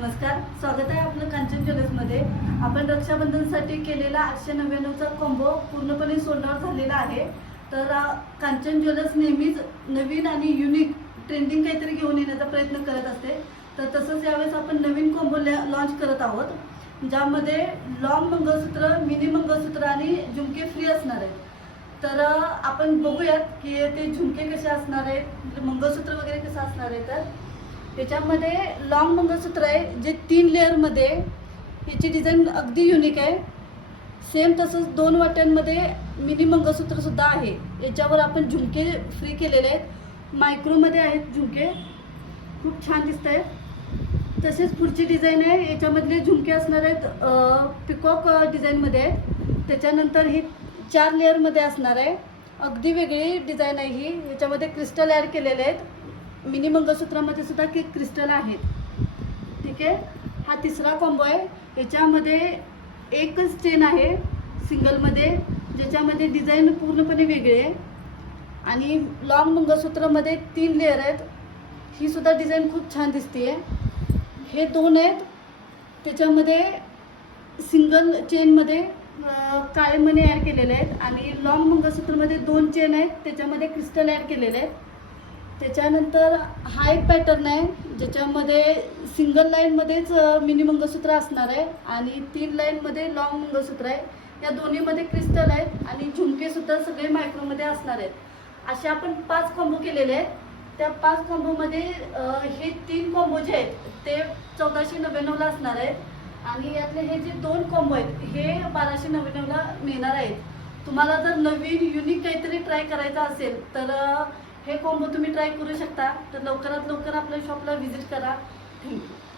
नमस्कार. स्वागत आहे आपलं कांचन ज्वेलर्समध्ये आपण रक्षाबंधनसाठी केलेला आठशे नव्याण्णवचा कॉम्बो पूर्णपणे सोल्ड आउट झालेला आहे. तर कांचन ज्वेलर्स नेहमीच नवीन आणि युनिक ट्रेंडिंग काहीतरी घेऊन येण्याचा प्रयत्न करत असते. तर तसंच यावेळेस आपण नवीन कॉम्बो लॉन्च करत आहोत. ज्यामध्ये लॉंग मंगळसूत्र मिनी मंगळसूत्र आणि झुमके फ्री असणार आहेत. तर आपण बघूयात की ते झुमके कसे असणार आहेत मंगळसूत्र वगैरे कसं असणार आहे तर. त्याच्यामध्ये लॉंग मंगळसूत्र आहे जे तीन लेअरमध्ये ह्याची डिझाईन अगदी युनिक आहे. सेम तसंच दोन वाट्यांमध्ये मिनी मंगळसूत्रसुद्धा आहे. याच्यावर आपण झुमके फ्री केलेले आहेत. मायक्रोमध्ये आहेत झुमके. खूप छान दिसत आहेत तसेच पुढची डिझाईन आहे. याच्यामधले झुमके असणार आहेत पिकॉक डिझाईनमध्ये आहेत त्याच्यानंतर ही चार लेअरमध्ये असणार आहे. अगदी वेगळी डिझाईन आहे ही. याच्यामध्ये क्रिस्टल ॲड केलेले आहेत. मिनी मंगळसूत्रामध्ये सुद्धा की क्रिस्टल आहेत. ठीक आहे? हा तिसरा कॉम्बो आहे. याच्यामध्ये एकच चेन आहे सिंगलमध्ये ज्याच्यामध्ये डिझाईन पूर्णपणे वेगळी आहे. आणि लॉंग मंगळसूत्रामध्ये तीन लेअर आहेत. ही सुद्धा डिझाईन खूप छान दिसते हे दोन आहेत. त्याच्यामध्ये सिंगल चेनमध्ये अं, काळे मणी ॲड केलेले आहेत. आणि लॉंग मंगळसूत्रमध्ये दोन चेन आहेत. त्याच्यामध्ये क्रिस्टल ॲड केलेले आहेत. त्याच्यानंतर हा एक पॅटर्न आहे ज्याच्यामध्ये सिंगल लाईनमध्येच मिनी मंगळसूत्र असणार आहे आणि तीन लाईनमध्ये लॉंग मंगळसूत्र आहे. या दोन्हीमध्ये क्रिस्टल आहेत आणि झुमकेसुद्धा सगळे मायक्रोमध्ये असणार आहेत. असे आपण पाच कॉम्बो केलेले आहेत. त्या पाच कॉम्बोमध्ये हे तीन कॉम्बो जे आहेत ते चौदाशे नव्याण्णवला असणार आहेत. आणि यातले हे जे दोन कॉम्बो आहेत हे बाराशे नव्याण्णवला मिळणार आहेत. तुम्हाला जर नवीन युनिक काहीतरी ट्राय करायचं असेल तर हे कॉम्बो तुम्ही ट्राय करू शकता. तर लवकरात लवकर आपल्या शॉपला व्हिजिट करा. थँक्यू